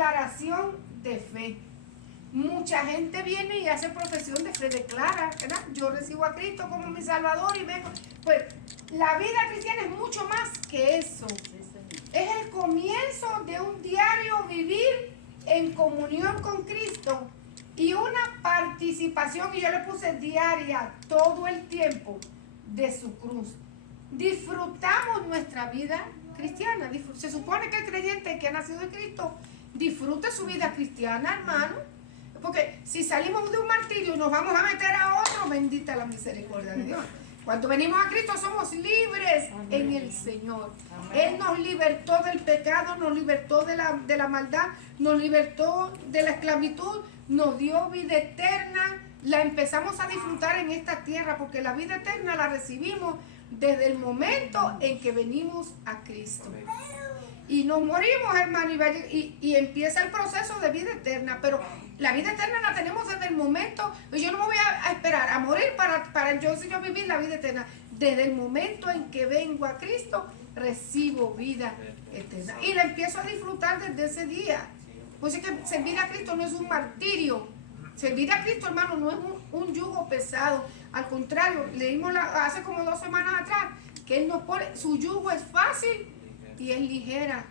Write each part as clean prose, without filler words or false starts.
declaración de fe. Mucha gente viene y hace profesión de fe, declara, ¿verdad? Yo recibo a Cristo como mi Salvador y vengo. Pues la vida cristiana es mucho más que eso. Es el comienzo de un diario vivir en comunión con Cristo y una participación, y yo le puse diaria, todo el tiempo, de su cruz. Disfrutamos nuestra vida cristiana. Se supone que el creyente que ha nacido de Cristo disfrute su vida cristiana, hermano. Porque si salimos de un martirio y nos vamos a meter a otro, bendita la misericordia de Dios. Cuando venimos a Cristo somos libres en el Señor. Él nos libertó del pecado, nos libertó de la maldad, nos libertó de la esclavitud, nos dio vida eterna. La empezamos a disfrutar en esta tierra porque la vida eterna la recibimos desde el momento en que venimos a Cristo. Y nos morimos, hermano, y empieza el proceso de vida eterna. Pero la vida eterna la tenemos desde el momento. Yo no me voy a esperar a morir para yo vivir la vida eterna. Desde el momento en que vengo a Cristo, recibo vida eterna. Y la empiezo a disfrutar desde ese día. Pues es que servir a Cristo no es un martirio. Servir a Cristo, hermano, no es un yugo pesado. Al contrario, leímos hace como 2 semanas atrás que Él nos pone, su yugo es fácil y es ligera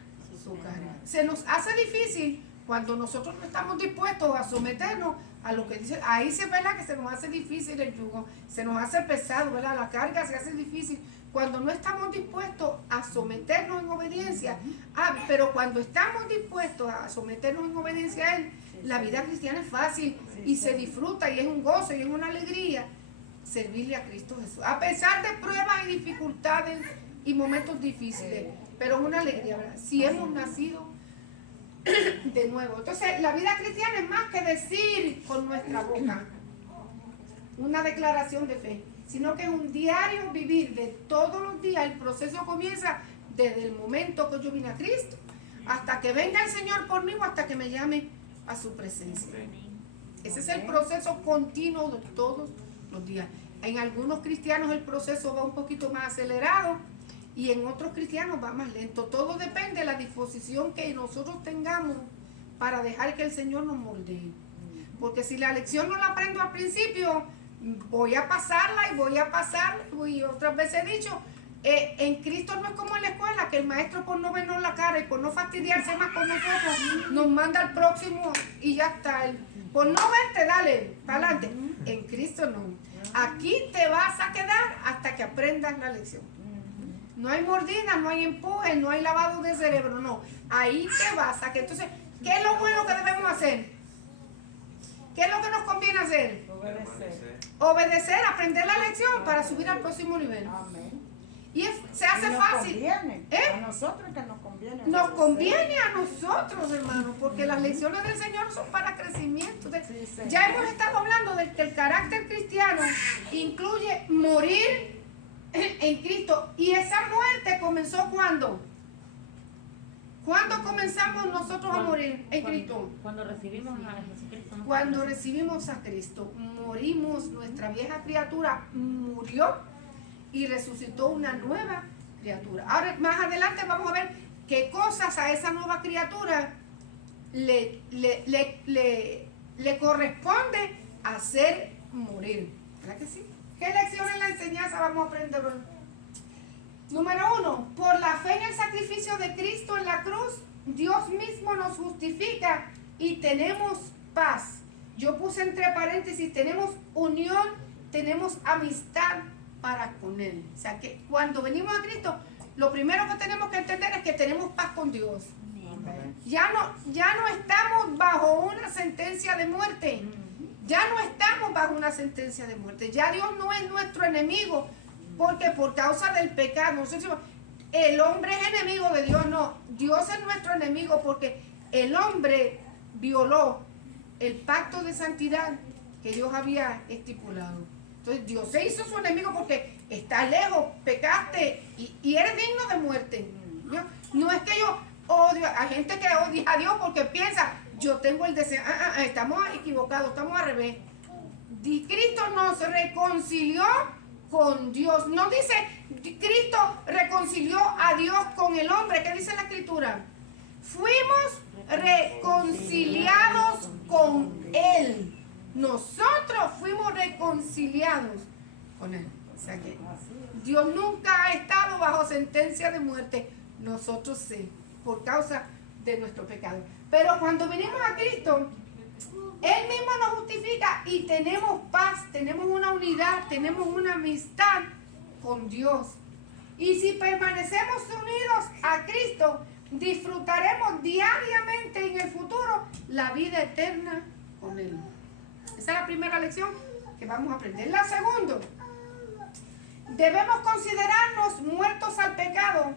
su carga. Se nos hace difícil cuando nosotros no estamos dispuestos a someternos a lo que dice. Ahí se ve que se nos hace difícil el yugo, se nos hace pesado, ¿verdad? La carga se hace difícil cuando no estamos dispuestos a someternos en obediencia. Pero cuando estamos dispuestos a someternos en obediencia a Él, la vida cristiana es fácil y se disfruta y es un gozo y es una alegría servirle a Cristo Jesús. A pesar de pruebas y dificultades y momentos difíciles, pero es una alegría, ¿verdad? Si hemos nacido de nuevo. Entonces, la vida cristiana es más que decir con nuestra boca una declaración de fe, sino que es un diario vivir de todos los días. El proceso comienza desde el momento que yo vine a Cristo hasta que venga el Señor por mí o hasta que me llame a su presencia. Ese es el proceso continuo de todos los días. En algunos cristianos el proceso va un poquito más acelerado y en otros cristianos va más lento. Todo depende de la disposición que nosotros tengamos para dejar que el Señor nos moldee. Porque si la lección no la aprendo al principio, voy a pasarla y otras veces he dicho, en Cristo no es como en la escuela, que el maestro por no vernos la cara y por no fastidiarse más con nosotros, nos manda al próximo y ya está. Por no verte, dale, para adelante. En Cristo no. Aquí te vas a quedar hasta que aprendas la lección. No hay mordida, no hay empuje, no hay lavado de cerebro, no. Ahí te vas a que. Entonces, ¿qué es lo bueno que debemos hacer? ¿Qué es lo que nos conviene hacer? Obedecer, aprender la lección para subir al próximo nivel. Amén. Y se hace fácil. A nosotros que nos conviene. Nos conviene a nosotros, hermanos, porque las lecciones del Señor son para crecimiento. Ya hemos estado hablando de que el carácter cristiano incluye morir en Cristo. Y esa muerte comenzó ¿cuándo? ¿Cuándo comenzamos nosotros a morir en Cristo? Cuando recibimos a Jesucristo. Cuando recibimos a Cristo, morimos, nuestra vieja criatura murió y resucitó una nueva criatura. Ahora, más adelante vamos a ver qué cosas a esa nueva criatura le corresponde hacer morir. ¿Verdad que sí? ¿Qué lecciones en la enseñanza vamos a aprender hoy? Número 1, por la fe en el sacrificio de Cristo en la cruz, Dios mismo nos justifica y tenemos paz. Yo puse entre paréntesis, tenemos unión, tenemos amistad para con Él. O sea que cuando venimos a Cristo, lo primero que tenemos que entender es que tenemos paz con Dios. Ya no estamos bajo una sentencia de muerte. Ya no estamos bajo una sentencia de muerte. Ya Dios no es nuestro enemigo. Porque por causa del pecado, no sé si el hombre es enemigo de Dios, no. Dios es nuestro enemigo porque el hombre violó el pacto de santidad que Dios había estipulado. Entonces Dios se hizo su enemigo porque estás lejos, pecaste y eres digno de muerte. No es que yo odio a gente que odia a Dios porque piensa, yo tengo el deseo. Estamos equivocados, estamos al revés. Cristo nos reconcilió con Dios. No dice Cristo reconcilió a Dios con el hombre. ¿Qué dice la Escritura? Fuimos reconciliados reconciliados con Él. Nosotros fuimos reconciliados con Él. O sea que Dios nunca ha estado bajo sentencia de muerte. Nosotros sí, por causa de nuestro pecado. Pero cuando venimos a Cristo, Él mismo nos justifica y tenemos paz, tenemos una unidad, tenemos una amistad con Dios. Y si permanecemos unidos a Cristo, disfrutaremos diariamente en el futuro la vida eterna con Él. Esa es la primera lección que vamos a aprender. La segunda, debemos considerarnos muertos al pecado,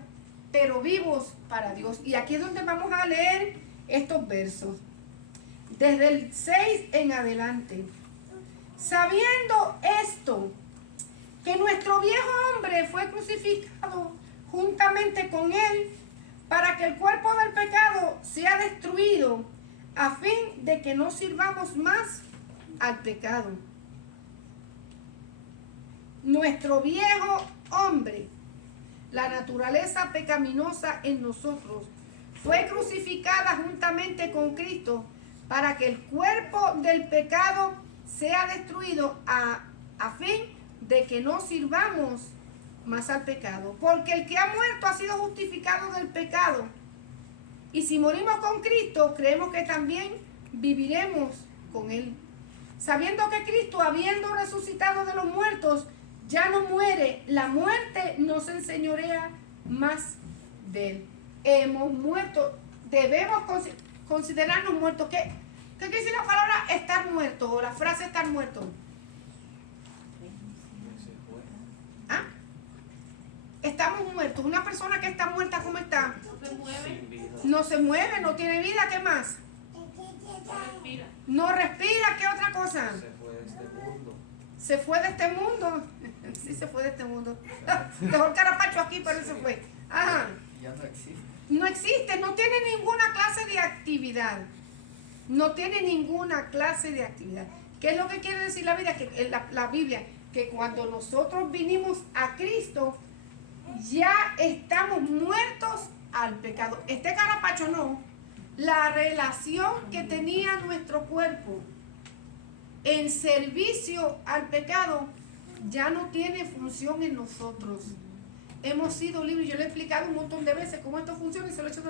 pero vivos para Dios. Y aquí es donde vamos a leer estos versos. Desde el 6 en adelante. Sabiendo esto, que nuestro viejo hombre fue crucificado juntamente con Él, para que el cuerpo del pecado sea destruido, a fin de que no sirvamos más al pecado. Nuestro viejo hombre, la naturaleza pecaminosa en nosotros, fue crucificada juntamente con Cristo, para que el cuerpo del pecado sea destruido, a fin de que no sirvamos más al pecado. Porque el que ha muerto ha sido justificado del pecado. Y si morimos con Cristo, creemos que también viviremos con Él. Sabiendo que Cristo, habiendo resucitado de los muertos, ya no muere, la muerte no se enseñorea más de Él. Hemos muerto, debemos considerarnos muertos. ¿Qué quiere decir la palabra estar muerto o la frase estar muerto? ¿Ah? Estamos muertos. Una persona que está muerta, ¿cómo está? No se mueve. No se mueve, no tiene vida. ¿Qué más? No respira. No respira. ¿Qué otra cosa? Se fue de este mundo. Se fue de este mundo. Sí, se fue de este mundo. Dejó el carapacho aquí, pero se fue. Ajá. Ya no existe. No existe, no tiene ninguna clase de actividad. No tiene ninguna clase de actividad. ¿Qué es lo que quiere decir la Biblia? Que la Biblia, que cuando nosotros vinimos a Cristo, ya estamos muertos al pecado. Este carapacho no. La relación que tenía nuestro cuerpo en servicio al pecado ya no tiene función en nosotros. Hemos sido libres. Yo le he explicado un montón de veces cómo esto funciona y se lo he hecho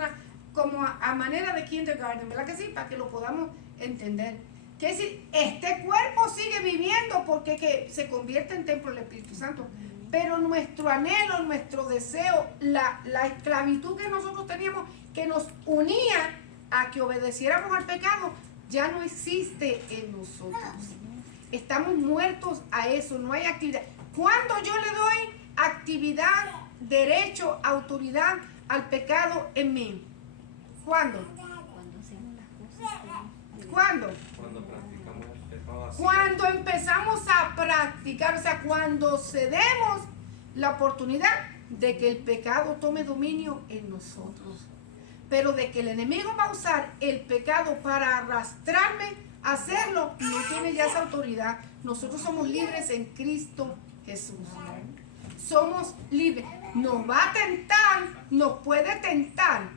como a manera de kindergarten, ¿verdad que sí? Para que lo podamos entender. Que es decir, este cuerpo sigue viviendo porque que se convierte en templo del Espíritu Santo. Pero nuestro anhelo, nuestro deseo, la esclavitud que nosotros teníamos, que nos unía a que obedeciéramos al pecado, ya no existe en nosotros. Estamos muertos a eso, no hay actividad. Cuando yo le doy actividad, derecho, autoridad al pecado en mí? ¿Cuándo? Cuando hacemos las cosas. ¿Cuándo? Cuando practicamos el pecado así. Cuando empezamos a practicar, o sea, cuando cedemos la oportunidad de que el pecado tome dominio en nosotros. Pero de que el enemigo va a usar el pecado para arrastrarme a hacerlo, no tiene ya esa autoridad. Nosotros somos libres en Cristo Jesús. Somos libres. Nos va a tentar, nos puede tentar,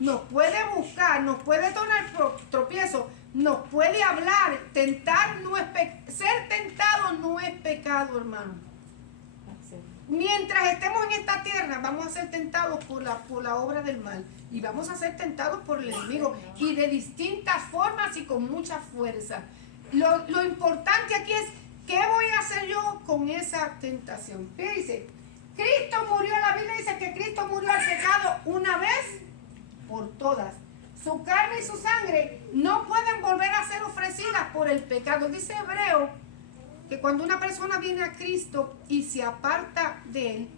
nos puede buscar, nos puede tornar tropiezo, nos puede hablar. Tentar no es ser tentado no es pecado, hermano. Mientras estemos en esta tierra, vamos a ser tentados por la obra del mal. Y vamos a ser tentados por el enemigo. Y de distintas formas y con mucha fuerza. Lo importante aquí es, ¿qué voy a hacer yo con esa tentación? Fíjense, Cristo murió, la Biblia dice que Cristo murió al pecado una vez por todas. Su carne y su sangre no pueden volver a ser ofrecidas por el pecado. Dice Hebreo que cuando una persona viene a Cristo y se aparta de Él,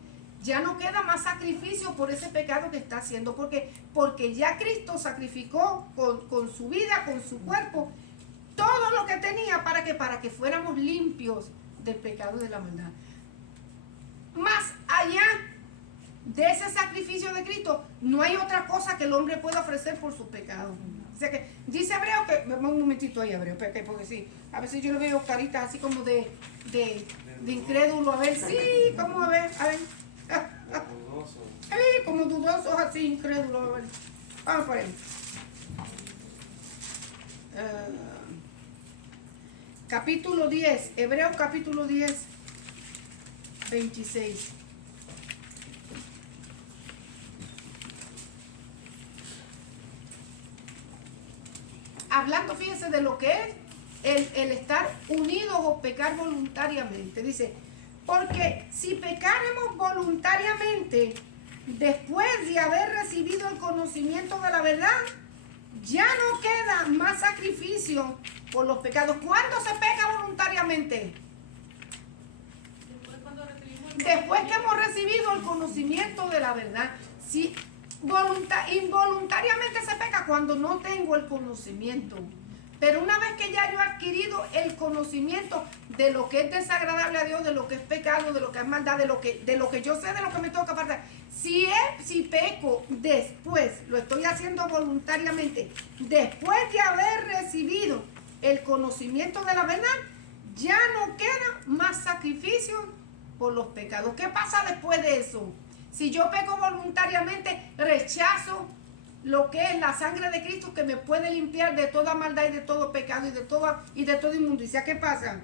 ya no queda más sacrificio por ese pecado que está haciendo. Porque ya Cristo sacrificó con su vida, con su cuerpo, todo lo que tenía para que fuéramos limpios del pecado y de la maldad. Más allá de ese sacrificio de Cristo, no hay otra cosa que el hombre pueda ofrecer por su pecado. O sea que dice Hebreo que, vamos un momentito ahí, Hebreo, porque sí, a veces yo le veo caritas así como de incrédulo, a ver, sí, como a ver. Como dudosos así, incrédulos, a ver. Vamos por ahí. capítulo 10, Hebreos capítulo 10, 26. Hablando, fíjense, de lo que es el estar unidos o pecar voluntariamente. Dice, porque si pecáremos voluntariamente después de haber recibido el conocimiento de la verdad, ya no queda más sacrificio por los pecados. ¿Cuándo se peca voluntariamente? Después que hemos recibido el conocimiento de la verdad. Si involuntariamente se peca cuando no tengo el conocimiento. Pero una vez que ya yo he adquirido el conocimiento de lo que es desagradable a Dios, de lo que es pecado, de lo que es maldad, de lo que yo sé, de lo que me toca apartar. Si peco después, lo estoy haciendo voluntariamente, después de haber recibido el conocimiento de la verdad, ya no queda más sacrificio por los pecados. ¿Qué pasa después de eso? Si yo peco voluntariamente, rechazo lo que es la sangre de Cristo que me puede limpiar de toda maldad y de todo pecado y de toda inmundicia. ¿Qué pasa?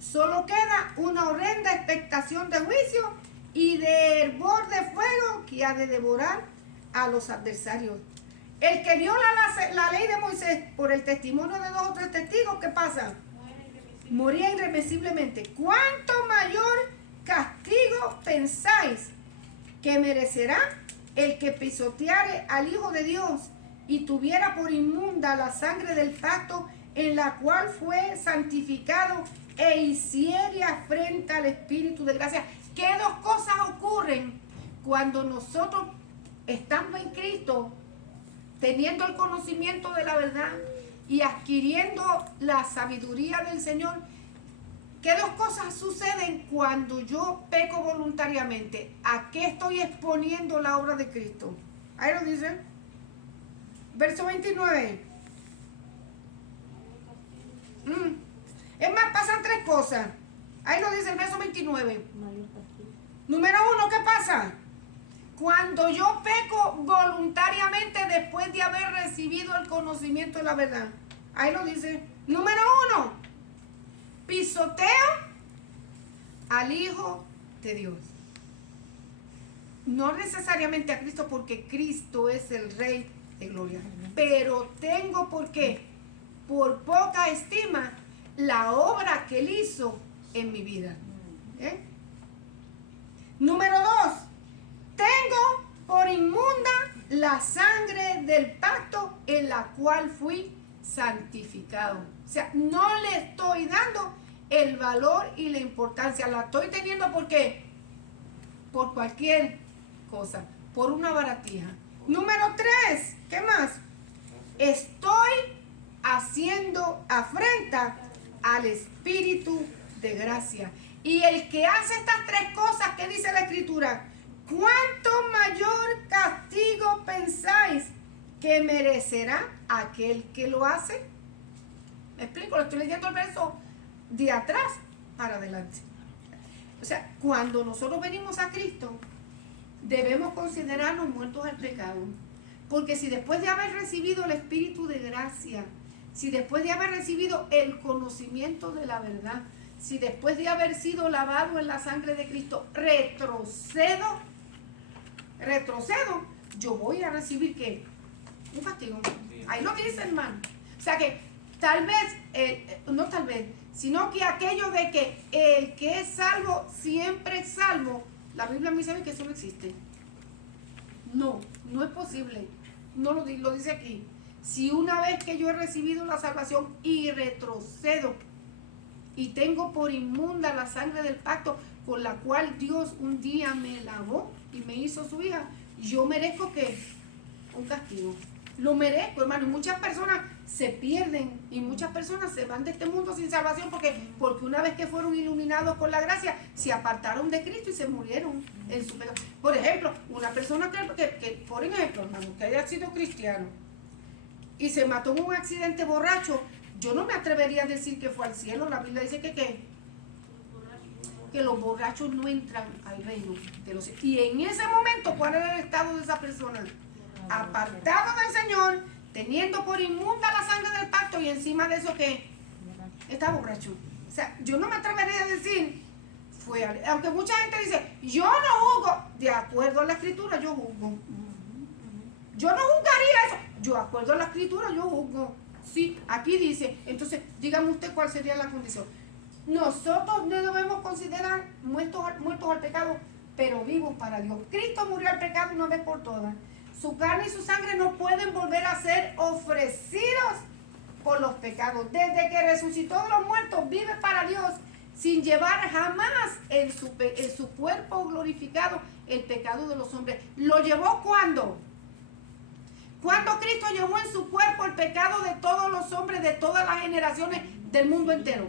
Solo queda una horrenda expectación de juicio y de hervor de fuego que ha de devorar a los adversarios. El que viola la ley de Moisés por el testimonio de 2 o 3 testigos, ¿qué pasa? Moría irremisiblemente. ¿Cuánto mayor castigo pensáis que merecerá el que pisoteare al Hijo de Dios y tuviera por inmunda la sangre del pacto en la cual fue santificado e hiciere afrenta al Espíritu de gracia? ¿Qué 2 cosas ocurren cuando nosotros estando en Cristo, teniendo el conocimiento de la verdad y adquiriendo la sabiduría del Señor? ¿Qué 2 cosas suceden cuando yo peco voluntariamente? ¿A qué estoy exponiendo la obra de Cristo? Ahí lo dice. Verso 29. Es más, pasan 3 cosas. Ahí lo dice el verso 29. Número 1, ¿qué pasa? Cuando yo peco voluntariamente después de haber recibido el conocimiento de la verdad. Ahí lo dice. Número 1. Pisoteo al Hijo de Dios. No necesariamente a Cristo, porque Cristo es el Rey de Gloria. Pero tengo, ¿por qué? Por poca estima la obra que Él hizo en mi vida. Número 2. Tengo por inmunda la sangre del pacto en la cual fui santificado. O sea, no le estoy dando el valor y la importancia. La estoy teniendo porque por cualquier cosa, por una baratija. Número 3, ¿qué más? Estoy haciendo afrenta al Espíritu de gracia. Y el que hace estas 3 cosas, ¿qué dice la Escritura? ¿Cuánto mayor castigo pensáis que merecerá aquel que lo hace? ¿Me explico? Lo estoy leyendo el verso de atrás para adelante. O sea, cuando nosotros venimos a Cristo, debemos considerarnos muertos al pecado. Porque si después de haber recibido el Espíritu de gracia, si después de haber recibido el conocimiento de la verdad, si después de haber sido lavado en la sangre de Cristo, retrocedo, yo voy a recibir ¿qué? Un castigo. Ahí lo dice, hermano. O sea que tal vez, no tal vez, sino que aquello de que el que es salvo siempre es salvo, la Biblia me dice que eso no existe. No es posible. No lo dice aquí. Si una vez que yo he recibido la salvación y retrocedo y tengo por inmunda la sangre del pacto con la cual Dios un día me lavó y me hizo su hija, yo merezco ¿qué? Un castigo. Lo merezco, hermano. Y muchas personas se pierden y muchas personas se van de este mundo sin salvación porque una vez que fueron iluminados con la gracia, se apartaron de Cristo y se murieron en su pecado. Por ejemplo, una persona que por ejemplo, hermano, que haya sido cristiano y se mató en un accidente borracho, yo no me atrevería a decir que fue al cielo. La Biblia dice que los borrachos no entran al reino de los cielos. Y en ese momento, ¿cuál era el estado de esa persona? Apartado del Señor, teniendo por inmunda la sangre del pacto y encima de eso ¿qué? estaba borracho. O sea, yo no me atrevería a decir, aunque mucha gente dice, yo no juzgo, de acuerdo a la escritura yo juzgo. Yo no juzgaría eso, yo de acuerdo a la escritura yo juzgo. Sí, aquí dice, entonces dígame usted cuál sería la condición. Nosotros no debemos considerar muertos al pecado, pero vivos para Dios. Cristo murió al pecado una vez por todas. Su carne y su sangre no pueden volver a ser ofrecidos por los pecados. Desde que resucitó de los muertos, vive para Dios, sin llevar jamás en su cuerpo glorificado el pecado de los hombres. ¿Lo llevó cuándo? Cuando Cristo llevó en su cuerpo el pecado de todos los hombres, de todas las generaciones del mundo entero.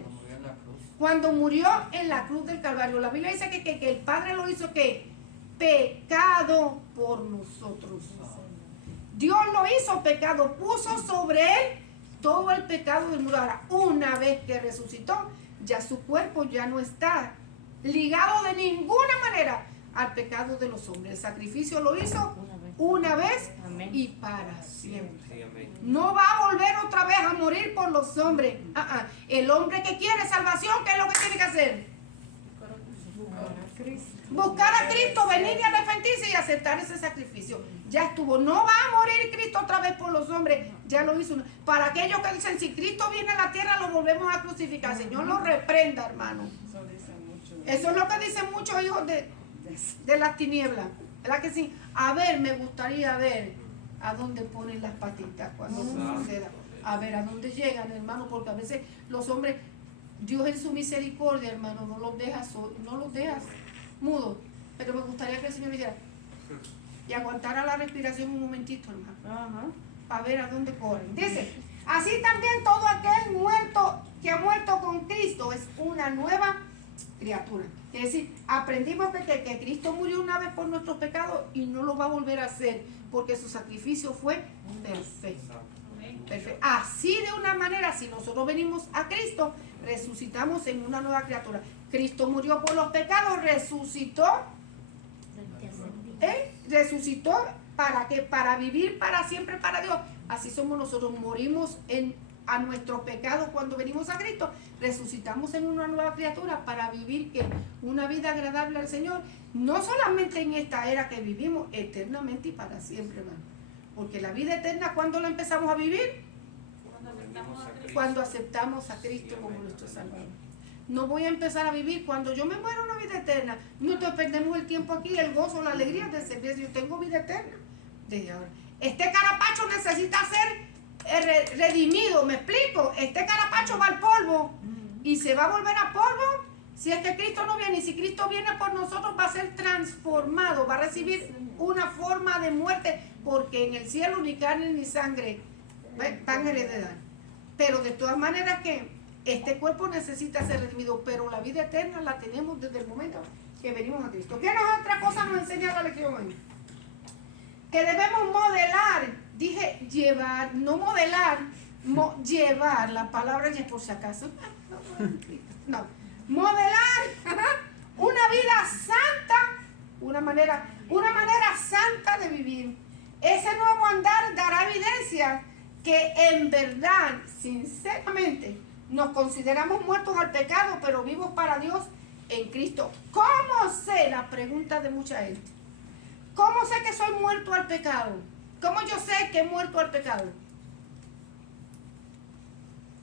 Cuando murió en la cruz del Calvario. La Biblia dice que el Padre lo hizo que pecado por nosotros. Dios lo hizo pecado, puso sobre él todo el pecado del mundo. Ahora, una vez que resucitó, ya su cuerpo ya no está ligado de ninguna manera al pecado de los hombres. El sacrificio lo hizo una vez y para siempre. No va a volver otra vez a morir por los hombres. El hombre que quiere salvación, ¿qué es lo que tiene que hacer? Buscar a Cristo, venir y arrepentirse y aceptar ese sacrificio. Ya estuvo. No va a morir Cristo otra vez por los hombres. Ya lo hizo. Para aquellos que dicen, si Cristo viene a la tierra, lo volvemos a crucificar. Señor lo reprenda, hermano. Eso es lo que dicen muchos hijos de las tinieblas. ¿Verdad que sí? A ver, me gustaría ver a dónde ponen las patitas cuando suceda. A ver a dónde llegan, hermano, porque a veces los hombres, Dios en su misericordia, hermano, no los deja mudos. Pero me gustaría que el Señor dijera y aguantara la respiración un momentito, hermano, para ver a dónde corren. Dice, así también todo aquel muerto que ha muerto con Cristo es una nueva criatura. Es decir, aprendimos que Cristo murió una vez por nuestros pecados y no lo va a volver a hacer porque su sacrificio fue perfecto. Así de una manera, si nosotros venimos a Cristo, resucitamos en una nueva criatura. Cristo murió por los pecados, resucitó. Resucitó para que para vivir para siempre para Dios. Así somos nosotros, morimos a nuestros pecados cuando venimos a Cristo, resucitamos en una nueva criatura para vivir una vida agradable al Señor, no solamente en esta era que vivimos, eternamente y para siempre, hermano. Porque la vida eterna, ¿cuándo la empezamos a vivir? Cuando aceptamos a Cristo como nuestro Salvador. No voy a empezar a vivir cuando yo me muera una vida eterna. No te perdemos el tiempo aquí, el gozo, la alegría de servir. Yo tengo vida eterna desde ahora. Este carapacho necesita ser redimido, ¿me explico? Este carapacho va al polvo y se va a volver a polvo si es que Cristo no viene. Y si Cristo viene por nosotros, va a ser transformado, va a recibir una forma de muerte, porque en el cielo ni carne ni sangre van a heredar. Pero de todas maneras que este cuerpo necesita ser redimido, pero la vida eterna la tenemos desde el momento que venimos a Cristo. ¿Qué otra cosa nos enseña la lección hoy? Que debemos modelar, dije llevar, no modelar, llevar, la palabra ya por si acaso, no, modelar una vida santa, una manera santa de vivir. Ese nuevo andar dará evidencia que en verdad, sinceramente, nos consideramos muertos al pecado, pero vivos para Dios en Cristo. ¿Cómo sé? La pregunta de mucha gente. ¿Cómo sé que soy muerto al pecado? ¿Cómo yo sé que he muerto al pecado?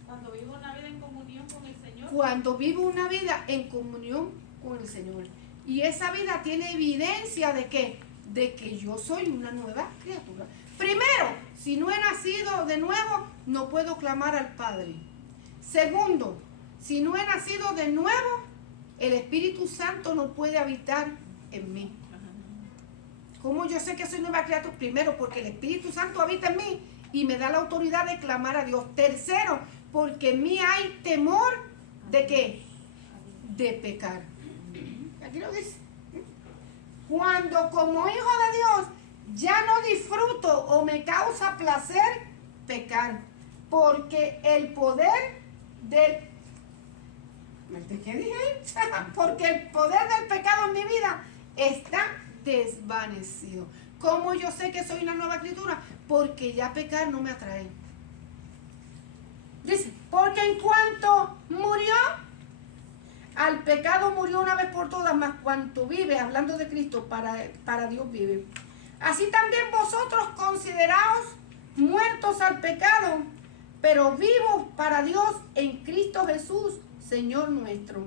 Cuando vivo una vida en comunión con el Señor. Cuando vivo una vida en comunión con el Señor. Y esa vida tiene evidencia de ¿qué? De que yo soy una nueva criatura. Primero, si no he nacido de nuevo, no puedo clamar al Padre. Segundo, si no he nacido de nuevo, el Espíritu Santo no puede habitar en mí. ¿Cómo yo sé que soy nueva criatura? Primero, porque el Espíritu Santo habita en mí y me da la autoridad de clamar a Dios. Tercero, porque en mí hay temor de ¿qué? De pecar. Aquí lo dice. Cuando como hijo de Dios ya no disfruto o me causa placer pecar, porque el poder del... ¿Qué dije? Porque el poder del pecado en mi vida está desvanecido. ¿Cómo yo sé que soy una nueva criatura? Porque ya pecar no me atrae. Dice, porque en cuanto al pecado murió una vez por todas, mas cuanto vive, hablando de Cristo, para Dios vive. Así también vosotros consideraos muertos al pecado, pero vivos para Dios en Cristo Jesús, Señor nuestro.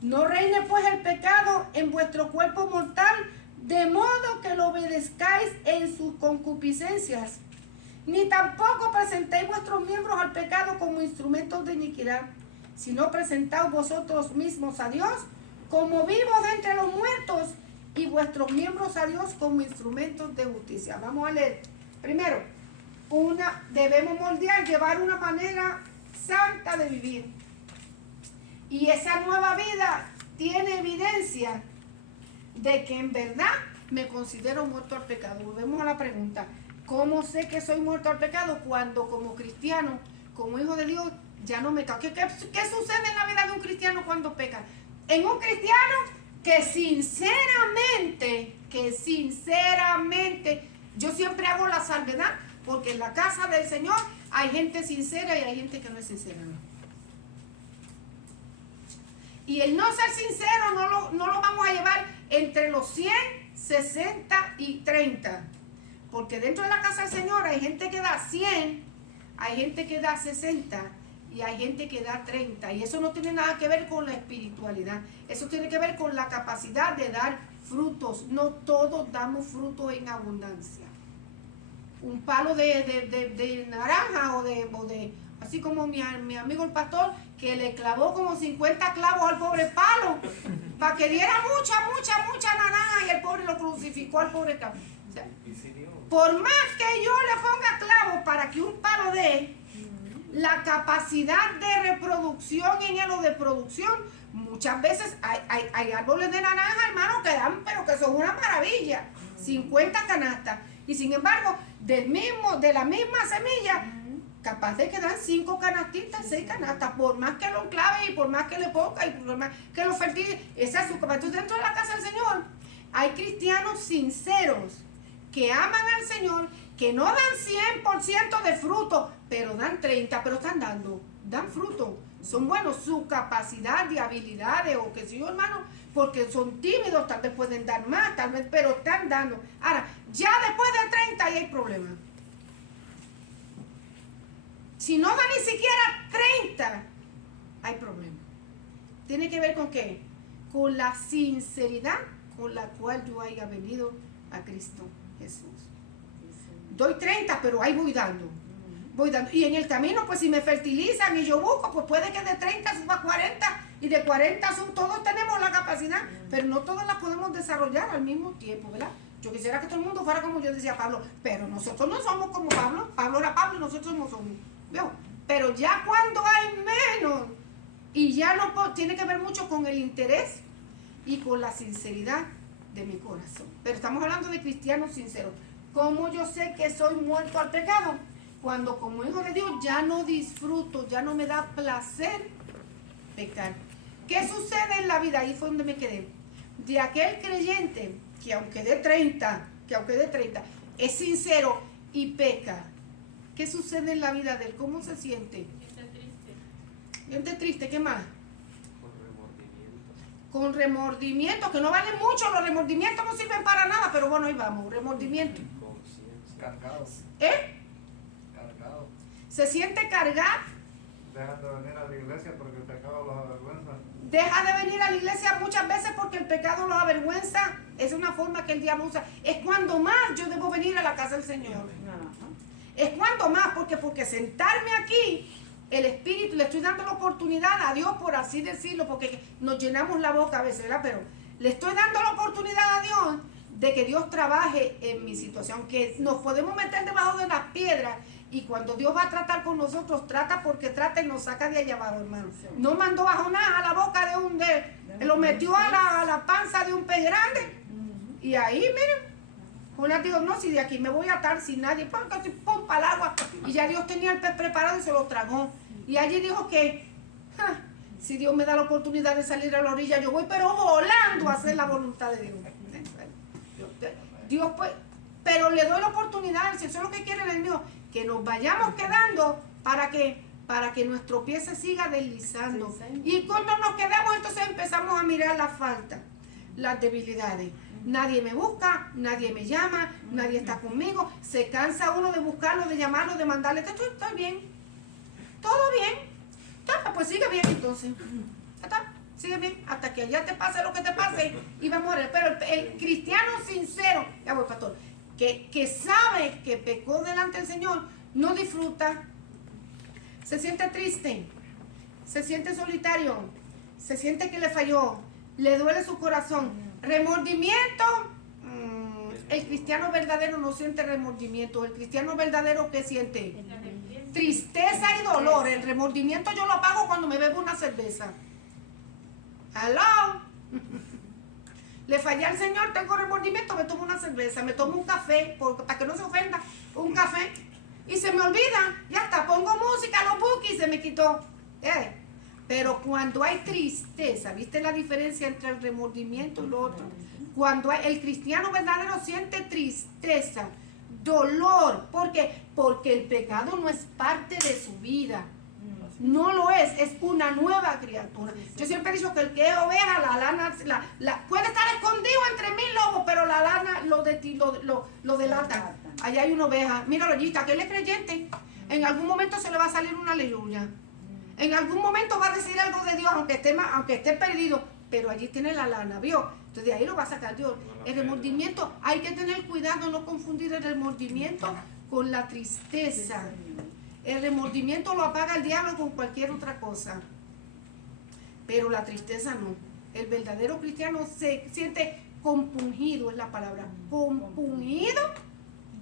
No reine pues el pecado en vuestro cuerpo mortal, de modo que lo obedezcáis en sus concupiscencias, ni tampoco presentéis vuestros miembros al pecado como instrumentos de iniquidad, sino presentaos vosotros mismos a Dios como vivos de entre los muertos, y vuestros miembros a Dios como instrumentos de justicia. Vamos a leer. Primero, debemos moldear, llevar una manera santa de vivir. Y esa nueva vida tiene evidencia de que en verdad me considero muerto al pecado. Volvemos a la pregunta: ¿cómo sé que soy muerto al pecado? Cuando como cristiano, como hijo de Dios, ya no me toca. ¿Qué sucede en la vida de un cristiano cuando peca? En un cristiano que sinceramente, yo siempre hago la salvedad, porque en la casa del Señor hay gente sincera y hay gente que no es sincera. Y el no ser sincero no lo vamos a llevar entre los 100, 60 y 30. Porque dentro de la casa del Señor hay gente que da 100, hay gente que da 60 y hay gente que da 30. Y eso no tiene nada que ver con la espiritualidad. Eso tiene que ver con la capacidad de dar frutos. No todos damos frutos en abundancia. Un palo de naranja o de así como mi amigo el pastor, que le clavó como 50 clavos al pobre palo para que diera mucha naranja, y el pobre lo crucificó al pobre clavo. O sea, por más que yo le ponga clavos para que un palo dé, la capacidad de reproducción en él o de producción, muchas veces hay árboles de naranja, hermano, que dan, pero que son una maravilla, 50 canastas, y sin embargo, de la misma semilla, capaz de que dan 5 canastitas, 6 canastas, por más que lo enclave y por más que le ponga y por más que lo fertilice. Esa es su capacidad. Dentro de la casa del Señor hay cristianos sinceros que aman al Señor, que no dan 100% de fruto, pero dan 30, pero dan fruto. Son buenos, su capacidad de habilidades o qué sé yo, hermano, porque son tímidos, tal vez pueden dar más, tal vez, pero están dando. Ahora, ya después de 30 ahí hay problemas. Si no da ni siquiera 30, hay problema. ¿Tiene que ver con qué? Con la sinceridad con la cual yo haya venido a Cristo Jesús. Doy 30, pero ahí voy dando. Y en el camino, pues si me fertilizan y yo busco, pues puede que de 30 suba a 40 y de 40 todos tenemos la capacidad, pero no todas las podemos desarrollar al mismo tiempo, ¿verdad? Yo quisiera que todo el mundo fuera como yo decía Pablo, pero nosotros no somos como Pablo. Pablo era Pablo y nosotros no somos. ¿Veo? Pero ya cuando hay menos, y ya no tiene que ver mucho con el interés y con la sinceridad de mi corazón. Pero estamos hablando de cristianos sinceros. ¿Cómo yo sé que soy muerto al pecado? Cuando como hijo de Dios ya no disfruto, ya no me da placer pecar. ¿Qué sucede en la vida? Ahí fue donde me quedé. De aquel creyente que aunque de 30, es sincero y peca. ¿Qué sucede en la vida de él? ¿Cómo se siente? Siente triste, ¿qué más? Con remordimiento, que no valen mucho, los remordimientos no sirven para nada, pero bueno, ahí vamos, remordimiento. Cargado. Cargado. Se siente cargado. Deja de venir a la iglesia porque el pecado los avergüenza. Deja de venir a la iglesia muchas veces porque el pecado los avergüenza. Es una forma que el diablo usa. Es cuando más yo debo venir a la casa del Señor. Es cuando más, porque sentarme aquí, el Espíritu, le estoy dando la oportunidad a Dios, por así decirlo, porque nos llenamos la boca a veces, ¿verdad? Pero le estoy dando la oportunidad a Dios de que Dios trabaje en mi situación, que nos podemos meter debajo de las piedras, y cuando Dios va a tratar con nosotros, trata porque trata y nos saca de allá abajo, hermano. No mandó bajo nada a la boca de un lo metió a la panza de un pez grande, y ahí, miren, Jonás dijo, no, si de aquí me voy a atar sin nadie, pum, para el agua, y ya Dios tenía el pez preparado y se lo tragó. Y allí dijo que, si Dios me da la oportunidad de salir a la orilla, yo voy pero volando a hacer la voluntad de Dios. Dios pues, pero le doy la oportunidad, si eso es lo que quiere el enemigo, que nos vayamos quedando para que para que nuestro pie se siga deslizando. Sí, Señor. Y cuando nos quedamos, entonces empezamos a mirar las faltas, las debilidades. Nadie me busca, nadie me llama, nadie está conmigo. Se cansa uno de buscarlo, de llamarlo, de mandarle, estoy bien, todo bien. Está, pues sigue bien entonces. Está, sigue bien, hasta que allá te pase lo que te pase y va a morir. Pero el cristiano sincero, ya voy, pastor, que sabe que pecó delante del Señor, no disfruta, se siente triste, se siente solitario, se siente que le falló, le duele su corazón, remordimiento. El cristiano verdadero no siente remordimiento. El cristiano verdadero, ¿qué siente? Tristeza y dolor. El remordimiento yo lo apago cuando me bebo una cerveza. Hello. Le fallé al Señor, tengo remordimiento, me tomo una cerveza, me tomo un café, para que no se ofenda, un café, y se me olvida, ya está, pongo música, lo busco y se me quitó. Pero cuando hay tristeza, ¿viste la diferencia entre el remordimiento y lo otro? Cuando el cristiano verdadero siente tristeza, dolor, ¿por qué? Porque el pecado no es parte de su vida. No lo es una nueva criatura. Yo siempre he dicho que el que es oveja, la lana, puede estar escondido entre 1000 lobos, pero la lana lo delata. Allá hay una oveja, míralo allí, está, que él es creyente. En algún momento se le va a salir una aleluya. En algún momento va a decir algo de Dios, aunque esté perdido, pero allí tiene la lana, ¿vio? Entonces de ahí lo va a sacar Dios. El remordimiento, hay que tener cuidado, no confundir el remordimiento con la tristeza. El remordimiento lo apaga el diablo con cualquier otra cosa, pero la tristeza no. El verdadero cristiano se siente compungido, es la palabra, compungido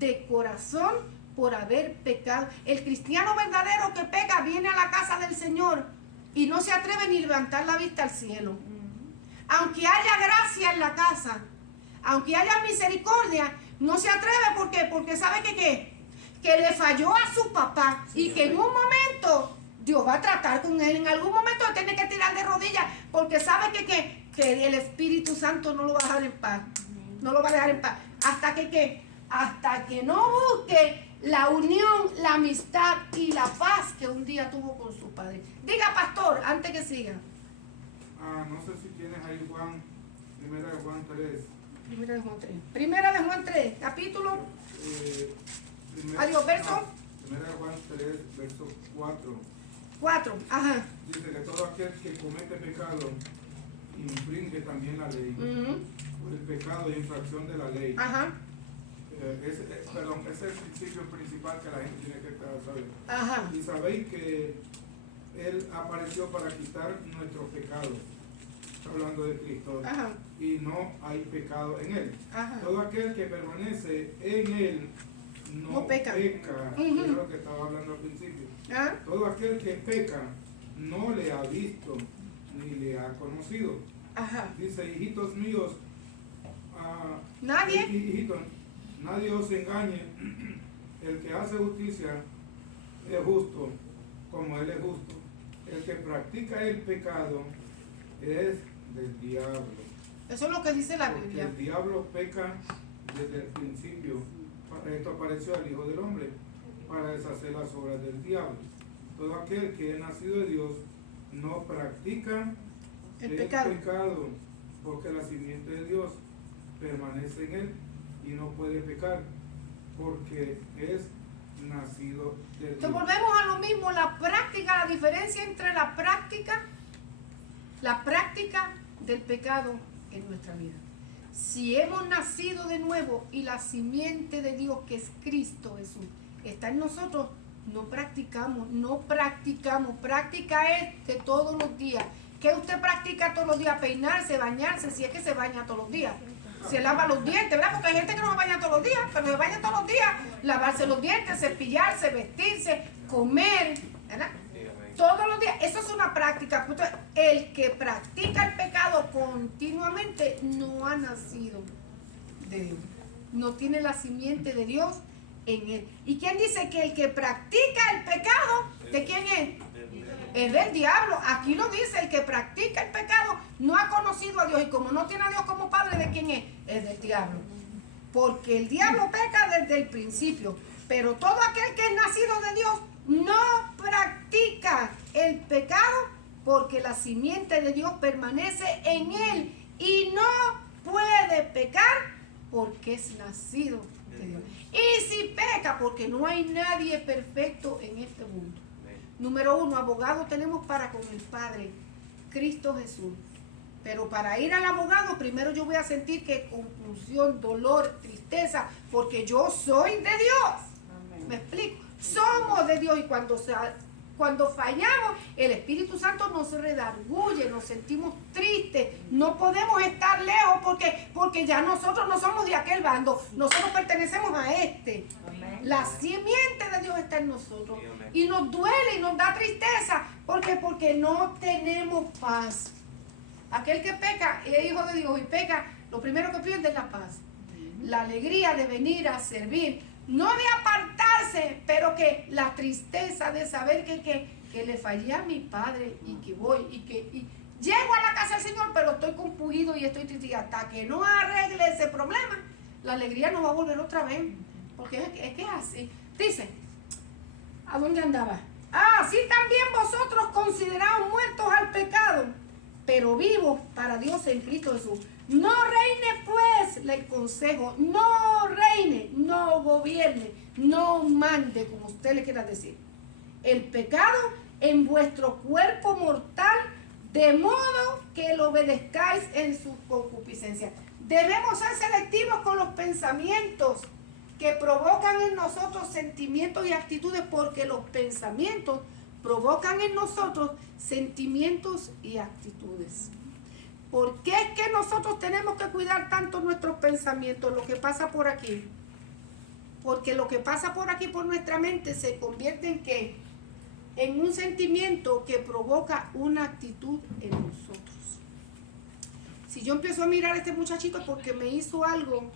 de corazón por haber pecado. El cristiano verdadero que peca viene a la casa del Señor y no se atreve ni levantar la vista al cielo. Aunque haya gracia en la casa, aunque haya misericordia, no se atreve porque sabe que le falló a su papá y que en un momento Dios va a tratar con él. En algún momento tiene que tirar de rodillas porque sabe que el Espíritu Santo no lo va a dejar en paz. No lo va a dejar en paz. Hasta que no busque la unión, la amistad y la paz que un día tuvo con su padre. Diga, pastor, antes que siga. No sé si tienes ahí Juan, Primera de Juan 3. Primera de Juan 3. Primera de Juan 3, capítulo. Adiós, verso. Primera de Juan 3, verso 4. 4, ajá. Dice que todo aquel que comete pecado infringe también la ley. Por el pecado e infracción de la ley. Ajá. Ese es el principio principal que la gente tiene que saber. Ajá. Y sabéis que Él apareció para quitar nuestros pecados. Está hablando de Cristo. Ajá. Y no hay pecado en Él. Ajá. Todo aquel que permanece en Él no peca. Es lo que estaba hablando al principio. Ajá. Todo aquel que peca no le ha visto ni le ha conocido. Ajá. Dice, hijitos míos, Nadie. hijitos, nadie os engañe. El que hace justicia es justo, como Él es justo. El que practica el pecado es del diablo. Eso es lo que dice la Porque Biblia. el diablo peca desde el principio. Para esto apareció el Hijo del Hombre, para deshacer las obras del diablo. Todo aquel que es nacido de Dios no practica El pecado. porque la simiente de Dios permanece en él y no puede pecar, porque es nacido de Dios. Entonces volvemos a lo mismo, la práctica, la diferencia entre la práctica del pecado en nuestra vida. Si hemos nacido de nuevo y la simiente de Dios, que es Cristo Jesús, está en nosotros, no practicamos. Práctica es de todos los días. ¿Qué usted practica todos los días? Peinarse, bañarse, si es que se baña todos los días. Se lava los dientes, ¿verdad? Porque hay gente que no se baña todos los días, pero se baña todos los días. Lavarse los dientes, cepillarse, vestirse, comer, ¿verdad? Todos los días. Eso es una práctica. El que practica el pecado continuamente no ha nacido de Dios. No tiene la simiente de Dios en él. ¿Y quién dice que el que practica el pecado, de quién es? Es del diablo. Aquí lo dice, el que practica el pecado no ha conocido a Dios. Y como no tiene a Dios como padre, ¿de quién es? Es del diablo. Porque el diablo peca desde el principio. Pero todo aquel que es nacido de Dios no practica pecado porque la simiente de Dios permanece en él y no puede pecar porque es nacido de Dios. Y si peca, porque no hay nadie perfecto en este mundo. Número 1, abogado tenemos para con el Padre, Cristo Jesús. Pero para ir al abogado, primero yo voy a sentir que confusión, dolor, tristeza, porque yo soy de Dios. Amén. ¿Me explico? Somos de Dios y cuando fallamos, el Espíritu Santo nos redarguye, nos sentimos tristes, no podemos estar lejos porque ya nosotros no somos de aquel bando, nosotros pertenecemos a este. Amén. La simiente de Dios está en nosotros y nos duele y nos da tristeza porque no tenemos paz. Aquel que peca es hijo de Dios y peca, lo primero que pierde es la paz, la alegría de venir a servir. No de apartarse, pero que la tristeza de saber que le fallé a mi padre y que voy y llego a la casa del Señor, pero estoy compungido y estoy triste. Y hasta que no arregle ese problema, la alegría no va a volver otra vez. Porque es que es así. Dice, ¿a dónde andaba? Así también vosotros considerados muertos al pecado, pero vivos para Dios en Cristo Jesús. No reine pues, le aconsejo, no reine, no gobierne, no mande, como usted le quiera decir, el pecado en vuestro cuerpo mortal, de modo que lo obedezcáis en su concupiscencia. Debemos ser selectivos con los pensamientos que provocan en nosotros sentimientos y actitudes, porque los pensamientos provocan en nosotros sentimientos y actitudes. ¿Por qué es que nosotros tenemos que cuidar tanto nuestros pensamientos, lo que pasa por aquí? Porque lo que pasa por aquí, por nuestra mente, se convierte en ¿qué? En un sentimiento que provoca una actitud en nosotros. Si yo empiezo a mirar a este muchachito porque me hizo algo,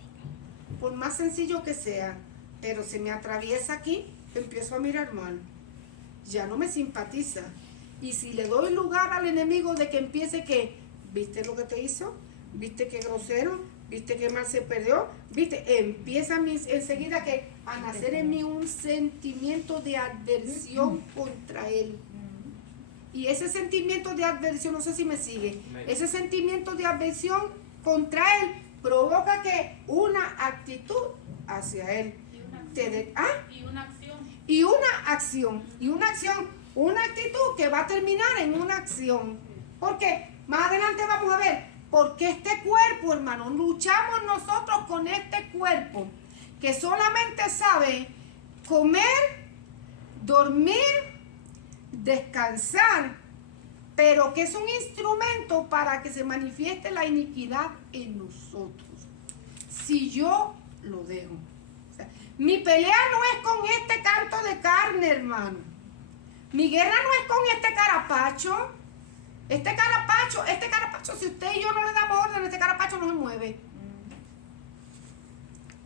por más sencillo que sea, pero se me atraviesa aquí, empiezo a mirar mal. Ya no me simpatiza. Y si le doy lugar al enemigo de que empiece que, ¿viste lo que te hizo? ¿Viste qué grosero? ¿Viste qué mal se perdió? ¿Viste? Empieza enseguida a nacer en mí un sentimiento de adversión contra él. Y ese sentimiento de adversión, no sé si me sigue, ese sentimiento de adversión contra él provoca que una actitud hacia él. Y una acción, una actitud que va a terminar en una acción. Porque más adelante vamos a ver, porque este cuerpo, hermano, luchamos nosotros con este cuerpo que solamente sabe comer, dormir, descansar, pero que es un instrumento para que se manifieste la iniquidad en nosotros. Si yo lo dejo. O sea, mi pelea no es con este canto de carne, hermano. Mi guerra no es con este carapacho. Este carapacho, si usted y yo no le damos orden, este carapacho no se mueve.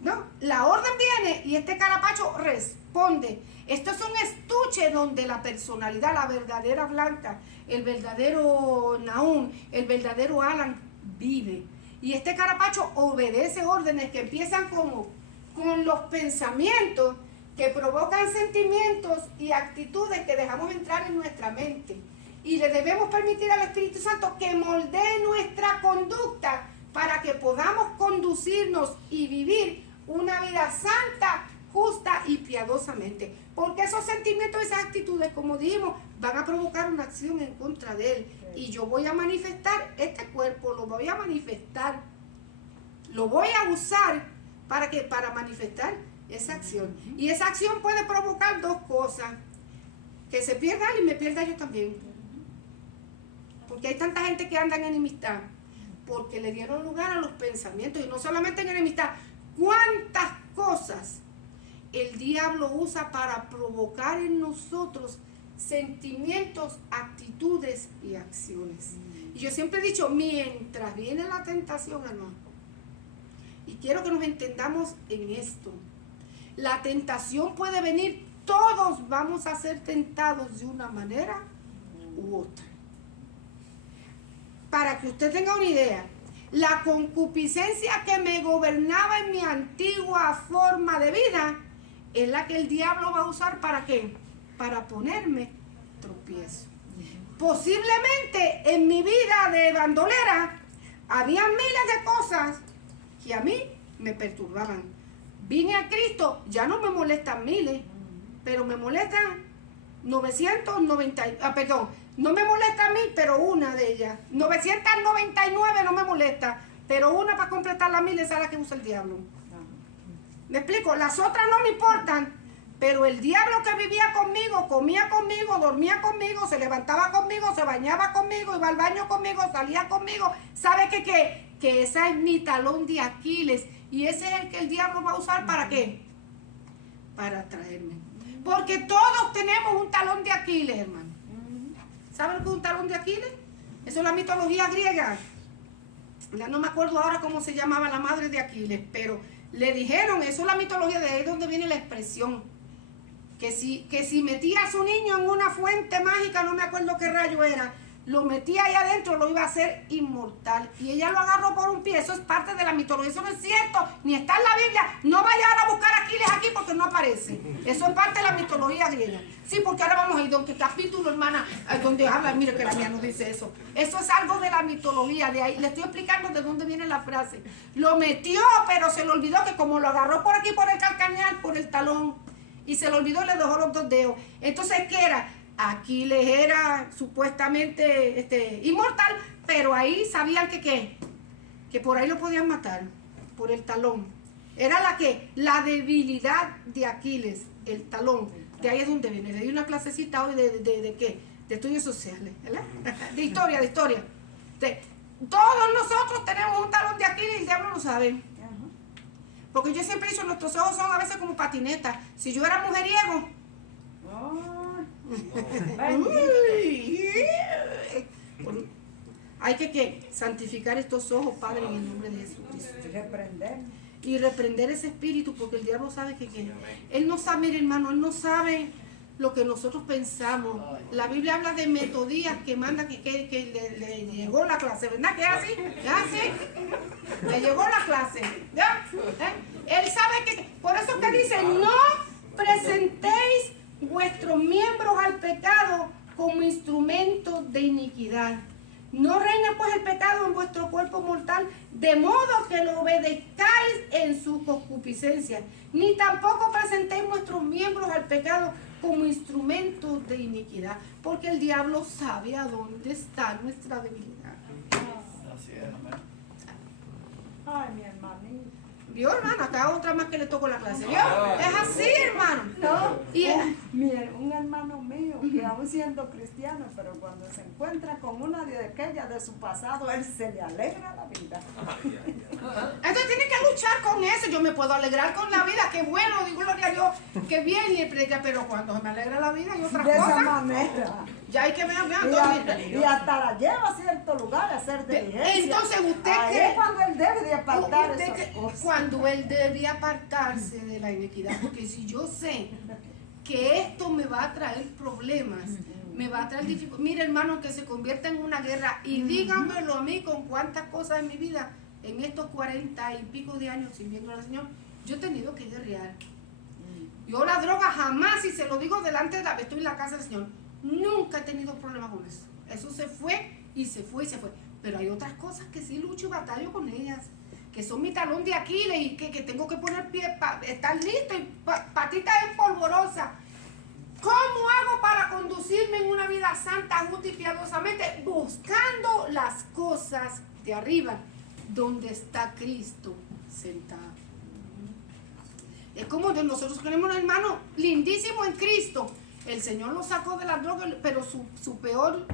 No, la orden viene y este carapacho responde. Esto es un estuche donde la personalidad, la verdadera Blanca, el verdadero Nahum, el verdadero Alan vive. Y este carapacho obedece órdenes que empiezan con los pensamientos que provocan sentimientos y actitudes que dejamos entrar en nuestra mente. Y le debemos permitir al Espíritu Santo que moldee nuestra conducta para que podamos conducirnos y vivir una vida santa, justa y piadosamente. Porque esos sentimientos y esas actitudes, como dijimos, van a provocar una acción en contra de él. Y yo voy a manifestar este cuerpo, lo voy a manifestar, lo voy a usar para manifestar esa acción. Y esa acción puede provocar dos cosas: que se pierda él y me pierda yo también. Porque hay tanta gente que anda en enemistad, porque le dieron lugar a los pensamientos, y no solamente en enemistad. ¿Cuántas cosas el diablo usa para provocar en nosotros sentimientos, actitudes y acciones? Y yo siempre he dicho, mientras viene la tentación, hermano, y quiero que nos entendamos en esto, la tentación puede venir, todos vamos a ser tentados de una manera u otra. Para que usted tenga una idea, la concupiscencia que me gobernaba en mi antigua forma de vida es la que el diablo va a usar ¿para qué? Para ponerme tropiezo. Posiblemente en mi vida de bandolera había miles de cosas que a mí me perturbaban. Vine a Cristo, ya no me molestan miles, pero me molestan 990, no me molesta a mí, pero una de ellas. 999 no me molesta, pero una para completar las miles es la que usa el diablo. ¿Me explico? Las otras no me importan, pero el diablo que vivía conmigo, comía conmigo, dormía conmigo, se levantaba conmigo, se bañaba conmigo, iba al baño conmigo, salía conmigo. ¿Sabe qué? Que esa es mi talón de Aquiles. Y ese es el que el diablo va a usar, ¿para qué? Para atraerme. Porque todos tenemos un talón de Aquiles, hermano. ¿Saben lo que es un talón de Aquiles? Eso es la mitología griega. Ya no me acuerdo ahora cómo se llamaba la madre de Aquiles, pero le dijeron, eso es la mitología, de ahí donde viene la expresión. Que si metía a su niño en una fuente mágica, no me acuerdo qué rayo era, lo metía ahí adentro, lo iba a hacer inmortal. Y ella lo agarró por un pie. Eso es parte de la mitología. Eso no es cierto, ni está en la Biblia. No vayan a buscar a Aquiles aquí porque no aparece. Eso es parte de la mitología griega. Sí, porque ahora vamos a ir donde capítulo, hermana, donde habla, mire que la mía no dice eso. Eso es algo de la mitología. De ahí le estoy explicando de dónde viene la frase. Lo metió, pero se le olvidó que como lo agarró por aquí, por el calcañar, por el talón, y se le olvidó y le dejó los 2 dedos. Entonces, ¿qué era? Aquiles era supuestamente inmortal, pero ahí sabían que por ahí lo podían matar, por el talón. Era la debilidad de Aquiles, el talón. De ahí es donde viene. Le di una clasecita hoy de ¿qué? De estudios sociales, ¿verdad? De historia. Todos nosotros tenemos un talón de Aquiles y el diablo lo sabe. Porque yo siempre he dicho, nuestros ojos son a veces como patinetas. Si yo era mujeriego, hay que santificar estos ojos, Padre, en el nombre de Jesucristo. Y reprender ese espíritu, porque el diablo sabe que él no sabe, mire hermano, él no sabe lo que nosotros pensamos. La Biblia habla de metodías que manda que le llegó la clase, ¿verdad? ¿Que es así? ¿Es así? Le llegó la clase, ¿ya? Él sabe que, por eso que dice, no presentéis vuestros miembros al pecado como instrumentos de iniquidad. No reine pues el pecado en vuestro cuerpo mortal, de modo que lo obedezcáis en su concupiscencia, ni tampoco presentéis vuestros miembros al pecado como instrumentos de iniquidad, porque el diablo sabe a dónde está nuestra debilidad. Así es, amén. Ay, mi hermanito. ¿Vio, hermano? Acá otra más que le tocó la clase. ¿Vio? Es así, hermano. No, Y un hermano mío que aún siendo cristiano, pero cuando se encuentra con una de aquellas de su pasado, él se le alegra la vida. entonces tiene que luchar con eso. Yo me puedo alegrar con la vida, qué bueno, digo gloria a Dios, que bien y predica, pero cuando me alegra la vida hay otras De esa cosas. manera. Ya hay que ver, Y hasta la lleva a cierto lugar a hacer diligencia. Entonces usted Ahí es cuando él debe de apartar usted esas cosas. cuando él debe apartarse de la iniquidad, porque si yo sé que esto me va a traer problemas, me va a traer dificultades. Mire, hermano, que se convierta en una guerra, y díganmelo a mí con cuántas cosas en mi vida, en estos 40 y pico de años sirviendo al Señor, yo he tenido que guerrear. Yo la droga jamás, y se lo digo delante de la, estoy en la casa del Señor, nunca he tenido problemas con eso. Eso se fue y se fue y se fue. Pero hay otras cosas que sí lucho y batallo con ellas, que son mi talón de Aquiles y que tengo que poner pie para estar listo y patitas en polvorosa. ¿Cómo hago para conducirme en una vida santa, justa y piadosamente? Buscando las cosas de arriba, donde está Cristo sentado. Es como de nosotros tenemos un hermano lindísimo en Cristo. El Señor lo sacó de la droga, pero su peor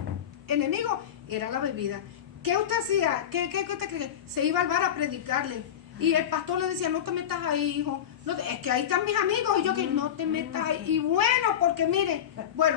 enemigo era la bebida. ¿Qué usted hacía? ¿Qué usted cree? Se iba al bar a predicarle. Y el pastor le decía, no te metas ahí, hijo. No es que ahí están mis amigos. Y yo que no te metas ahí. Y bueno, porque mire, bueno.